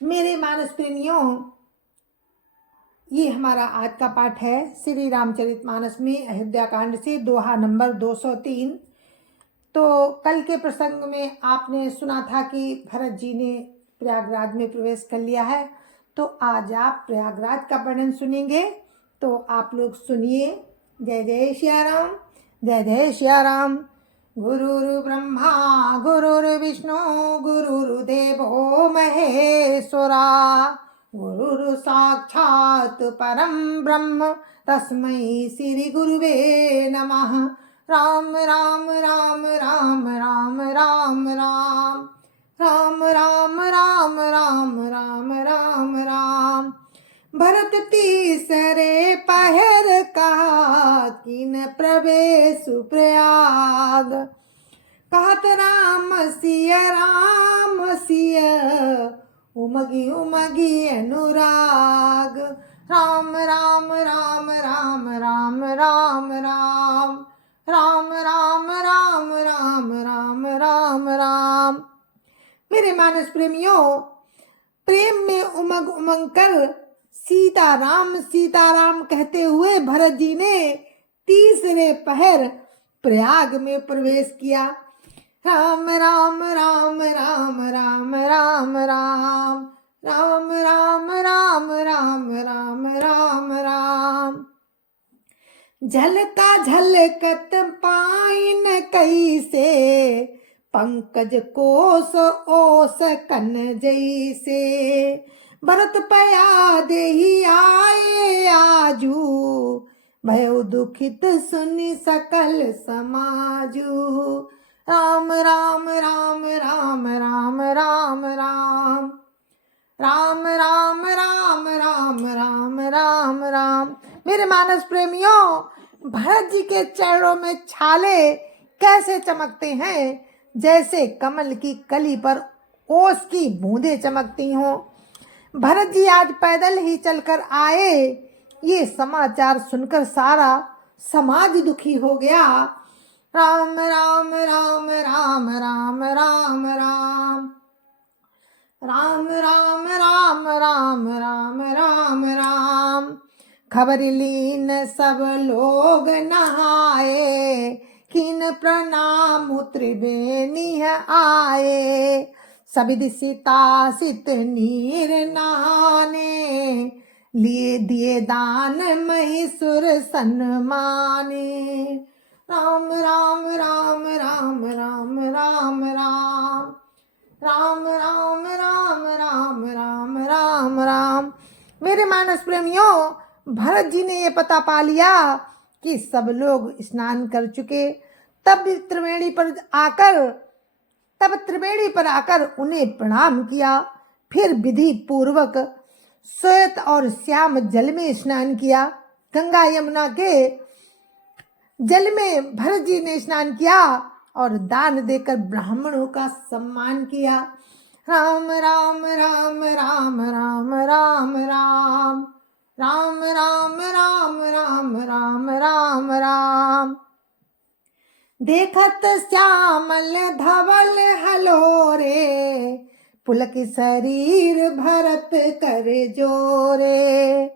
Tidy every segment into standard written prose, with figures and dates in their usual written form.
मेरे मानस प्रेमियों, ये हमारा आज का पाठ है श्री रामचरितमानस में अयोध्या कांड से दोहा नंबर 203। तो कल के प्रसंग में आपने सुना था कि भरत जी ने प्रयागराज में प्रवेश कर लिया है। तो आज आप प्रयागराज का वर्णन सुनेंगे। तो आप लोग सुनिए। जय जय सिया राम, जय जय सिया राम। गुरुर् ब्रह्मा गुरुर्विष्णु गुरुर्देवो महेश्वरा, गुरुर् साक्षात् परम ब्रह्म तस्मै श्री गुरुवे नमः। राम राम राम राम राम राम राम राम राम राम राम राम राम राम। भरत तीसरे पहर कहा, किन प्रवेश प्रयाग। कहत राम सिय उमगी उमगी अनुराग। राम राम राम राम राम राम राम राम राम राम राम राम राम राम। मेरे मानस प्रेमियों, प्रेम में उमंग उमंग कर सीताराम कहते हुए भरत जी ने तीसरे पहर प्रयाग में प्रवेश किया। राम राम राम राम राम राम राम राम राम राम राम राम राम राम। झलका झलकत पाइन कैसे, पंकज कोस ओस कन जैसे। भरत पया देहि आए आजू, भयो दुखित सुनि सकल समाजू। राम राम राम राम राम राम राम राम राम राम राम राम राम राम। मेरे मानस प्रेमियों, भरत जी के चरणों में छाले कैसे चमकते हैं, जैसे कमल की कली पर ओस की बूंदें चमकती हों। भरत जी आज पैदल ही चलकर आए। ये समाचार सुनकर सारा समाज दुखी हो गया। राम राम राम राम राम राम राम राम राम राम राम राम राम राम। खबर लीन सब लोग नहाए, किन प्रणाम त्रिवेणी आए। सबिद सितासित नीर नहाने, लिए दिए दान महिषुर सन्माने। राम राम राम राम राम राम राम राम राम राम राम राम राम राम। मेरे मानस प्रेमियों, भरत जी ने ये पता पा लिया कि सब लोग स्नान कर चुके। तब त्रिवेणी पर आकर उन्हें प्रणाम किया। फिर विधि पूर्वक श्वेत और श्याम जल में स्नान किया। गंगा यमुना के जल में भरत जी ने स्नान किया और दान देकर ब्राह्मणों का सम्मान किया। राम राम राम राम राम राम राम राम राम राम राम राम राम राम। देखत श्यामल धवल हलोरे, पुलक शरीर भरत कर जोरे।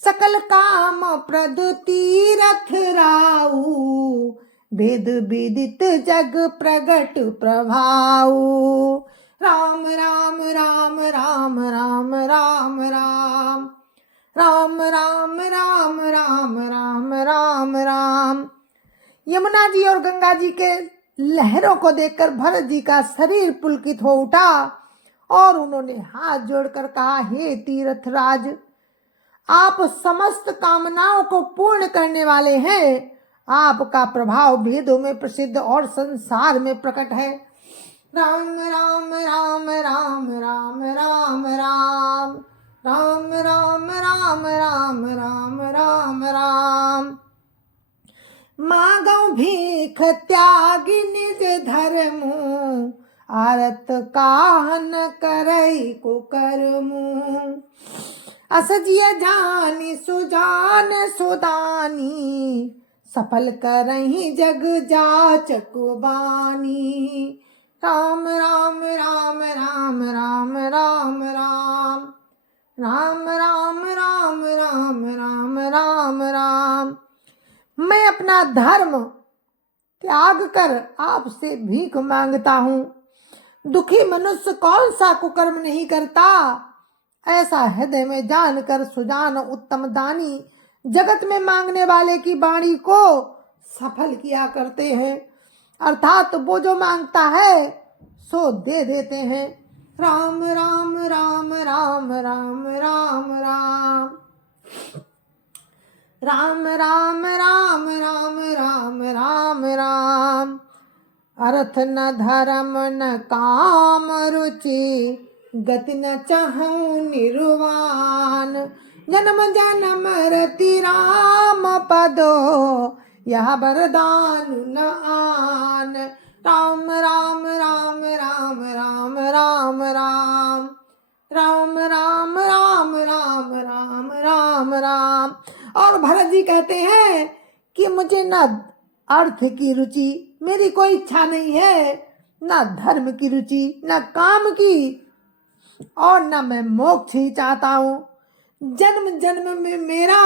सकल काम प्रद तीरथ राऊ, वेद विदित जग प्रगट प्रभाऊ। राम राम राम राम राम राम राम राम राम राम राम राम राम राम। यमुना जी और गंगा जी के लहरों को देखकर भरत जी का शरीर पुलकित हो उठा और उन्होंने हाथ जोड़कर कहा, हे तीर्थराज, आप समस्त कामनाओं को पूर्ण करने वाले हैं। आपका प्रभाव वेदों में प्रसिद्ध और संसार में प्रकट है। राम राम राम राम राम राम राम राम राम राम राम राम राम राम। मांगो भीख त्यागी निज धर्मु, आरत काहन करई को कर्मु। असजिय जानी सुजान सुदानी, सफल करही जग जाचक बानी। राम राम राम राम राम राम राम राम राम राम राम राम राम राम। मैं अपना धर्म त्याग कर आपसे भीख मांगता हूँ। दुखी मनुष्य कौन सा कुकर्म नहीं करता, ऐसा हृदय में जानकर सुजान उत्तम दानी जगत में मांगने वाले की वाणी को सफल किया करते हैं। अर्थात वो जो मांगता है सो दे देते हैं। राम राम राम राम राम राम राम राम राम राम राम राम राम राम। अर्थ न धर्म न काम रुचि, गति न चाहूं निर्वाण। जन्म जन्म रति राम पदो, यह वरदान न आन। राम राम राम राम राम राम राम राम राम राम राम राम राम राम। और भरत जी कहते हैं कि मुझे न अर्थ की रुचि, मेरी कोई इच्छा नहीं है, न धर्म की रुचि, न काम की, और न मैं मोक्ष ही चाहता हूँ। जन्म जन्म में मेरा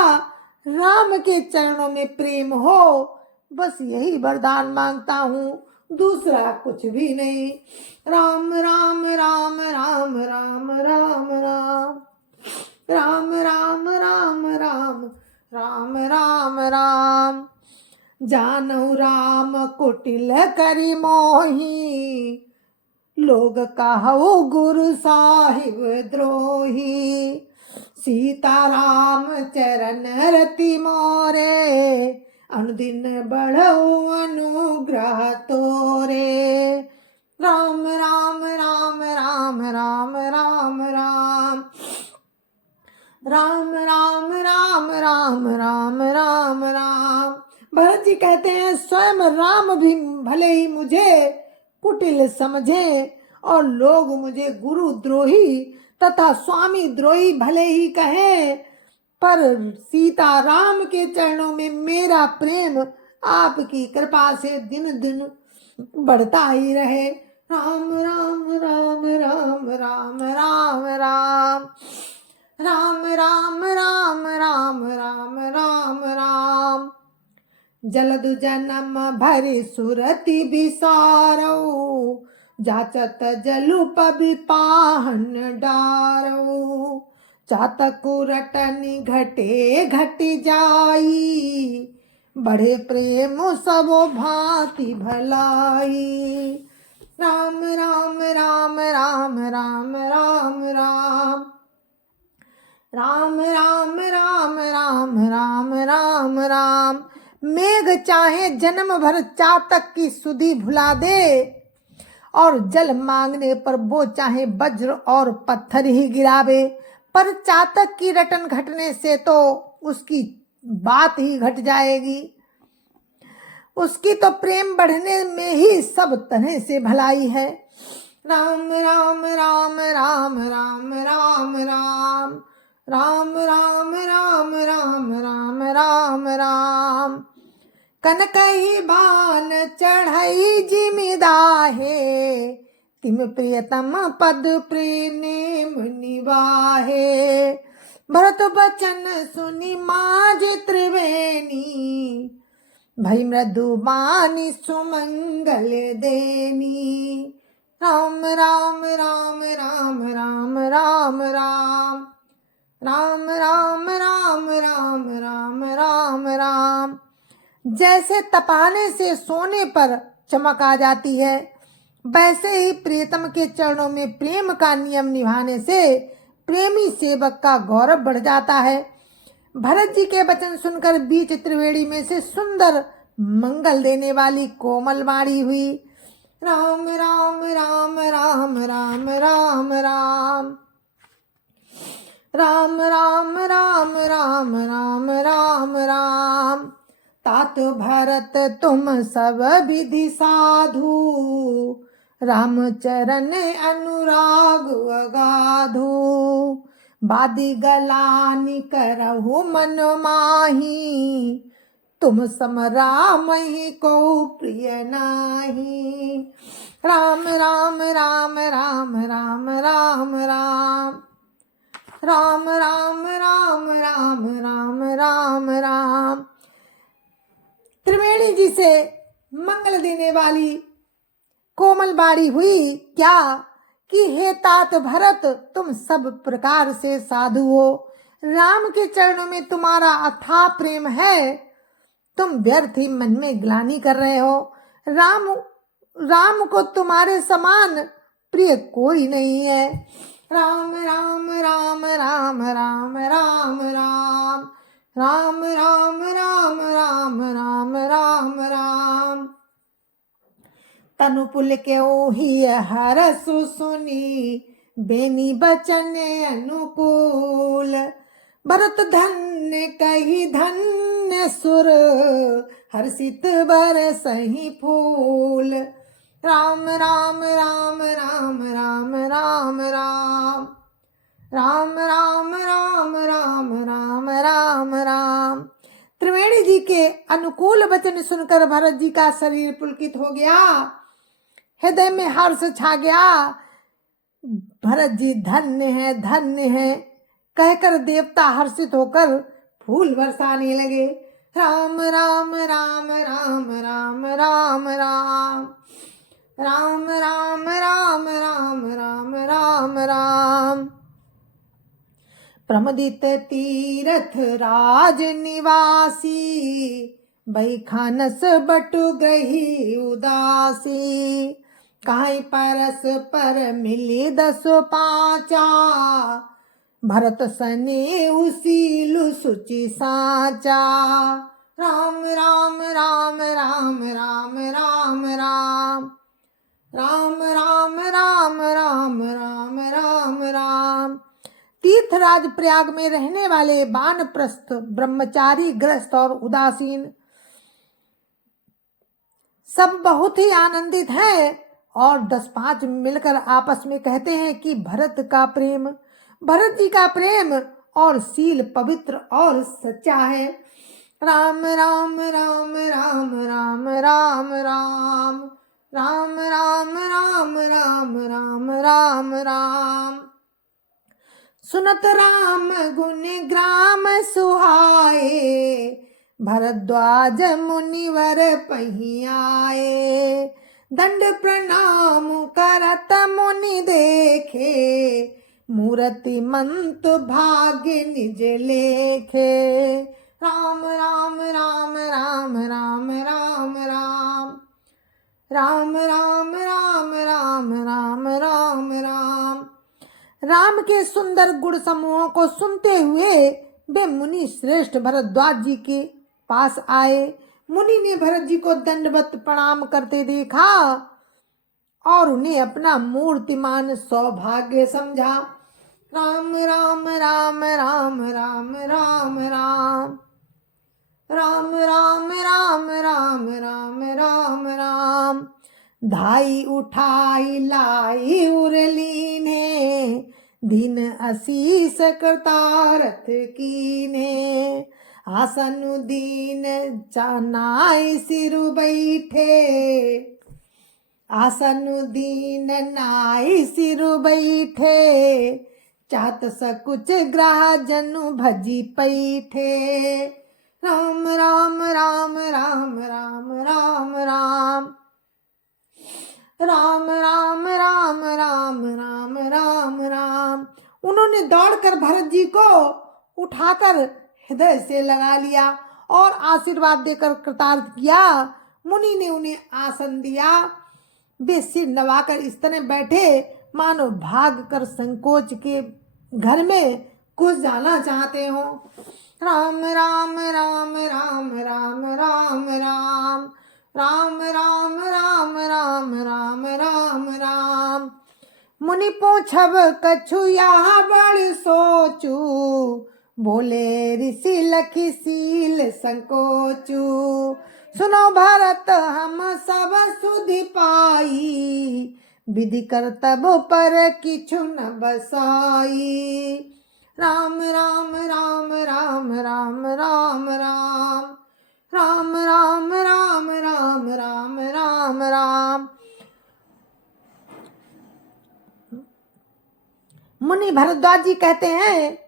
राम के चरणों में प्रेम हो, बस यही वरदान मांगता हूँ, दूसरा कुछ भी नहीं। राम राम राम राम राम राम राम राम राम राम राम राम राम राम। जानऊ राम कुटिल करी मोही, लोग कहु गुरु साहिब द्रोही। सीताराम चरण रति मोरे, अनुदिन बढ़ऊ अनुग्रह तोरे। राम राम राम राम राम राम राम राम राम राम राम राम राम राम। भरत जी कहते हैं स्वयं राम भी भले ही मुझे कुटिल समझे और लोग मुझे गुरु द्रोही तथा स्वामी द्रोही भले ही कहें, पर सीता राम के चरणों में मेरा प्रेम आपकी कृपा से दिन दिन बढ़ता ही रहे। राम राम राम राम राम राम राम राम राम राम राम राम राम राम। जलद जन्म भरि सुरति बिसारो, जाचत जलु पबि पाहन डारो। चातकु रटनि घटे घट जाई, बढ़े प्रेम सब भांति भलाई। राम राम राम राम राम राम राम राम राम राम राम राम राम राम। मेघ चाहे जन्म भर चातक की सुधि भुला दे, और जल मांगने पर वो चाहे वज्र और पत्थर ही गिरावे, पर चातक की रटन घटने से तो उसकी बात ही घट जाएगी। उसकी तो प्रेम बढ़ने में ही सब तरह से भलाई है। राम राम राम राम राम राम राम राम राम राम राम राम राम राम। कनकही बान चढ़ई जिमिदाहे, तिम प्रियतम पद प्रेम निवाहे। भरत बचन सुनि माज त्रिवेणी, भई मृदुबानी सुमंगल देनी। राम राम राम राम राम राम राम राम राम राम राम राम राम राम। जैसे तपाने से सोने पर चमक आ जाती है, वैसे ही प्रियतम के चरणों में प्रेम का नियम निभाने से प्रेमी सेवक का गौरव बढ़ जाता है। भरत जी के वचन सुनकर बीच त्रिवेणी में से सुंदर मंगल देने वाली कोमल वाणी हुई। राम राम राम राम राम राम राम राम राम राम राम राम राम राम। तात भरत तुम सब विधि साधु, राम चरण अनुराग अगाधु। बादी गलानी करहु मन माही, तुम सम राम ही को प्रिय नाही। राम राम राम राम राम राम राम राम राम राम राम राम राम राम। त्रिवेणी जी से मंगल देने वाली कोमल बाड़ी हुई क्या कि हे तात भरत तुम सब प्रकार से साधु हो, राम के चरणों में तुम्हारा अथाह प्रेम है, तुम व्यर्थ ही मन में ग्लानि कर रहे हो। राम राम को तुम्हारे समान प्रिय कोई नहीं है। राम राम राम राम राम राम राम राम राम राम राम राम राम राम। तनु पुल के ओही हरसु सुनी, बेनी बचन अनुकूल, भरत धन्य कही धन्य सुर, हर्षित बरसहि फूल। राम राम राम राम राम राम राम राम राम राम राम राम राम राम। त्रिवेणी जी के अनुकूल वचन सुनकर भरत जी का शरीर पुलकित हो गया, हृदय में हर्ष छा गया। भरत जी धन्य है कहकर देवता हर्षित होकर फूल बरसाने लगे। राम राम राम राम राम राम राम राम राम राम राम राम राम राम। प्रमदित तीरथ राज निवासी, बैखानस बटु गही उदासी, काई परस पर मिली 10 पाचा, भरत सने उसीलु सुचि साचा। राम राम राम राम राम राम राम राम राम राम राम राम राम राम। तीर्थराज प्रयाग में रहने वाले वानप्रस्थ ब्रह्मचारी, गृहस्थ और उदासीन सब बहुत ही आनंदित हैं और 10-5 मिलकर आपस में कहते हैं कि भरत जी का प्रेम और शील पवित्र और सच्चा है। राम राम राम राम राम राम राम राम राम राम राम राम राम राम। सुनत राम गुण ग्राम सुहाए, भरद्वाज मुनिवर पहियाए, दंड प्रणाम करत मुनि देखे, मूर्ति मंत भाग्य निज लेखे। राम राम राम राम राम राम राम राम राम राम राम राम राम राम। राम के सुंदर गुण समूहों को सुनते हुए वे मुनि श्रेष्ठ भरद्वाज जी के पास आए। मुनि ने भरत जी को दंडवत प्रणाम करते देखा और उन्हें अपना मूर्तिमान सौभाग्य समझा। राम राम राम राम राम राम राम राम राम राम राम राम राम राम। धाई उठाई लाई उरलीने, दिन आशीष करतारथ कीने, आसनु दीन चानाई सिरु बैठे, आसनु दीन नाई सिरु बैठे, चाहत सकुच ग्रह जनु भजी पैठे। राम राम राम राम राम राम राम राम राम राम राम राम राम राम। उन्होंने दौड़कर भरत जी को उठाकर हृदय से लगा लिया और आशीर्वाद देकर कृतार्थ किया। मुनि ने उन्हें आसन दिया। वे सिर नवाकर इस तरह बैठे मानो भाग कर संकोच के घर में घुस जाना चाहते हो। राम राम राम राम राम राम राम राम राम राम राम राम राम राम। मुनि पूछब कछु यहाँ बड़ सोचू, बोले ऋषि लखी सील संकोचू, सुनो भरत हम सब सुधि पाई, विधि करतब पर किछु न बसाई। राम राम राम राम राम राम राम राम राम राम राम राम राम राम। मुनि भरद्वाज जी कहते हैं,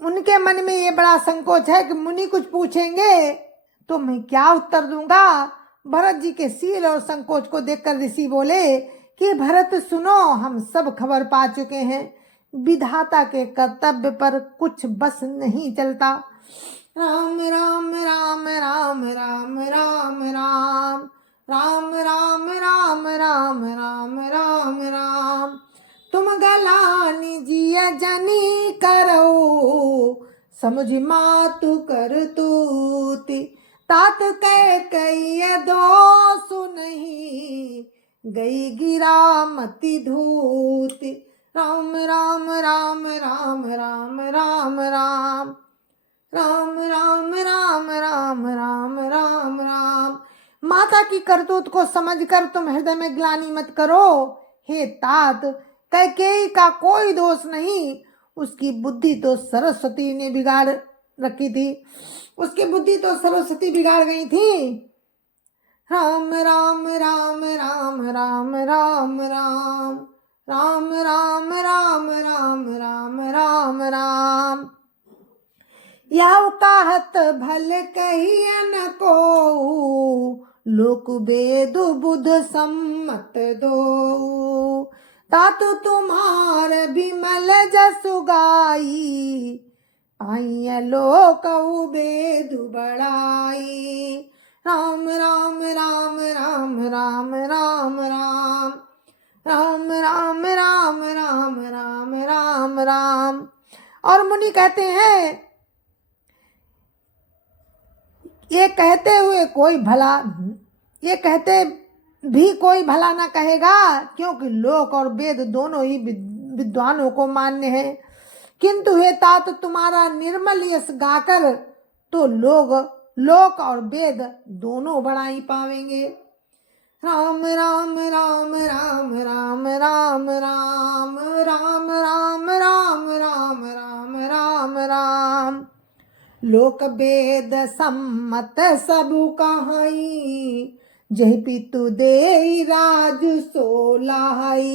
उनके मन में ये बड़ा संकोच है कि मुनि कुछ पूछेंगे तो मैं क्या उत्तर दूंगा। भरत जी के सील और संकोच को देखकर ऋषि बोले कि भरत सुनो, हम सब खबर पा चुके हैं, विधाता के कर्तव्य पर कुछ बस नहीं चलता। राम राम राम राम राम राम राम राम राम राम राम राम राम राम। तुम गलानी जिया जनी करो, समझ मातु कर तूती। तात कह कही दोष नहीं, गई गिरा मति धूति। राम राम राम राम राम राम राम राम राम राम राम राम राम राम। माता की करतूत को समझकर तुम हृदय में ग्लानि मत करो। हे तात, कैकेयी का कोई दोष नहीं, उसकी बुद्धि तो सरस्वती ने बिगाड़ रखी थी, उसकी बुद्धि तो सरस्वती बिगाड़ गई थी। राम राम राम राम राम राम राम राम राम राम राम राम राम राम। याव कहत भल कहिय न को, लोक वेद बुध सम्मत दो। तातु तुम्हार विमल जसु गाई, पाइय लोक वेद बड़ाई। राम राम राम राम राम राम राम राम राम राम राम राम राम राम। और मुनि कहते हैं, ये कहते भी कोई भला न कहेगा, क्योंकि लोक और वेद दोनों ही विद्वानों को मान्य है। किंतु हे तात, तुम्हारा निर्मल यश गाकर तो लोक और वेद दोनों बढ़ाई पावेंगे। राम राम राम राम राम राम राम राम राम राम राम राम राम राम। लोक वेद सम्मत सबु कहाई, जहि पितु देई राजु सोलाई।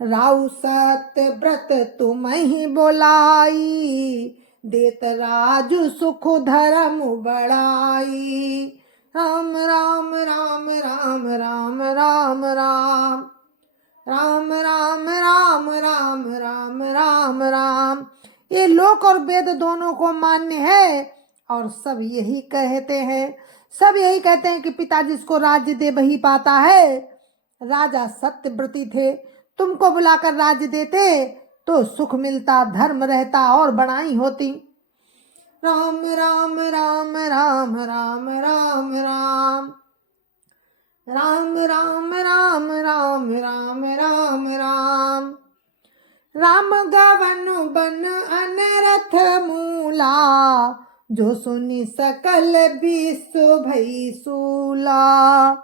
राउ सत्य व्रत तुम्हि बोलाई, देत राजु सुख धर्म बढ़ाई। राम राम राम राम राम राम राम राम राम राम राम राम राम राम। ये लोक और वेद दोनों को मान्य है और सब यही कहते हैं कि पिता जिसको राज्य दे वही पाता है। राजा सत्यव्रती थे, तुमको बुलाकर राज्य देते तो सुख मिलता, धर्म रहता और बढ़ाई होती। राम राम राम राम राम राम राम राम राम राम राम राम राम राम। राम गवन बन अनरथ मूला, जो सुनि सकल विश्व भई सूला।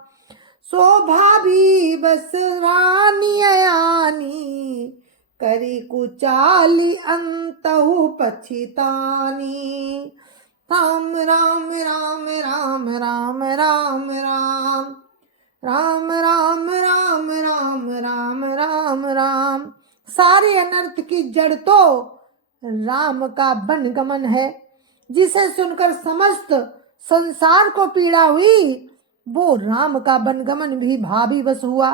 शोभा भी बस रानी आनी, करी कुचाली अंतहु पछितानी। राम राम राम राम राम राम राम राम राम राम राम राम राम राम। सारे अनर्थ की जड़ तो राम का वनगमन है, जिसे सुनकर समस्त संसार को पीड़ा हुई, वो राम का वनगमन भी भाभी बस हुआ।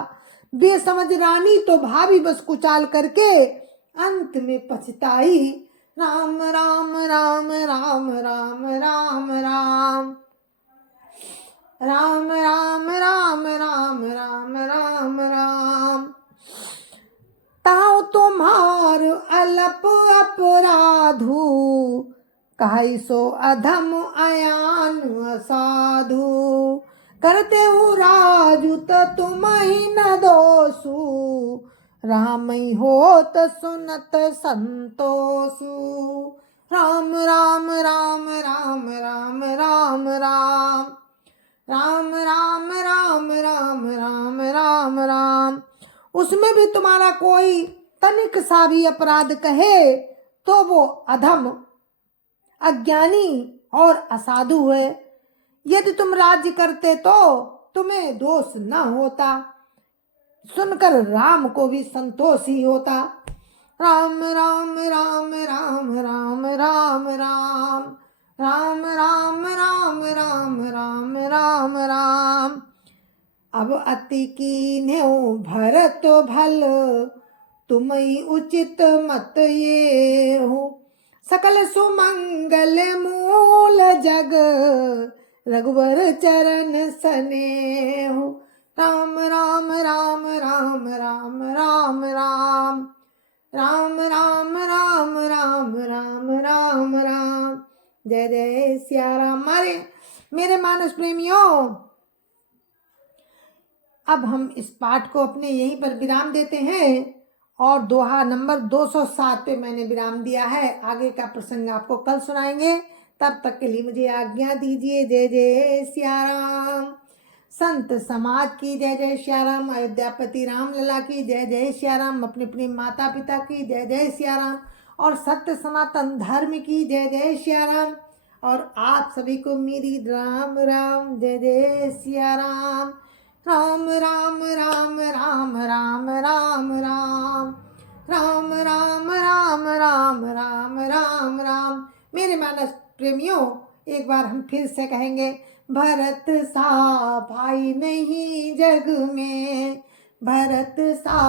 बेसमझ रानी तो भाभी बस कुचाल करके अंत में पछताई। राम राम राम राम राम राम राम राम राम राम राम राम राम राम। ताऊ तुम्हार अलप अपराधु, काई सो अधम अयान असाधु। करते हो राजु त तुम ही न दोषु, राम ही होत सुनत संतोषु। राम राम राम राम राम राम राम राम राम राम राम राम राम राम। उसमें भी तुम्हारा कोई तनिक सा भी अपराध कहे तो वो अधम, अज्ञानी और असाधु है। यदि तुम राज्य करते तो तुम्हें दोष न होता। सुनकर राम को भी संतोष ही होता। राम राम राम राम राम राम राम राम राम राम राम राम राम राम। अब अति कीन्ह्यो भरत भल, तुम्ही उचित मत ये हो। सकल सुमंगल मूल जग, रघुवर चरण स्नेहु। राम राम राम राम राम राम राम राम राम राम राम राम राम राम। जय जय सिया राम। मेरे मानस प्रेमियों, अब हम इस पाठ को अपने यहीं पर विराम देते हैं और दोहा नंबर 207 पे मैंने विराम दिया है। आगे का प्रसंग आपको कल सुनाएंगे। तब तक के लिए मुझे आज्ञा दीजिए। जय जय सिया राम। संत समाज की जय जय सिया राम। अयोध्यापति राम लला की जय जय सिया राम। अपने अपने माता पिता की जय जय सिया राम और सत्य सनातन धर्म की जय जय सिया राम। और आप सभी को मेरी राम राम जय जय सिया राम। राम राम राम राम राम राम राम राम राम राम राम राम राम राम। मेरे मानस प्रेमियों, एक बार हम फिर से कहेंगे, भरत सा भाई नहीं जग में, भरत सा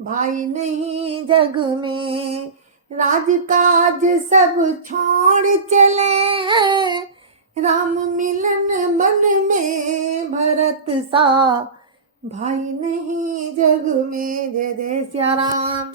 भाई नहीं जग में। राजकाज सब छोड़ चले, राम मिलन मन में। भरत सा भाई नहीं जग में। जय जय सिया राम।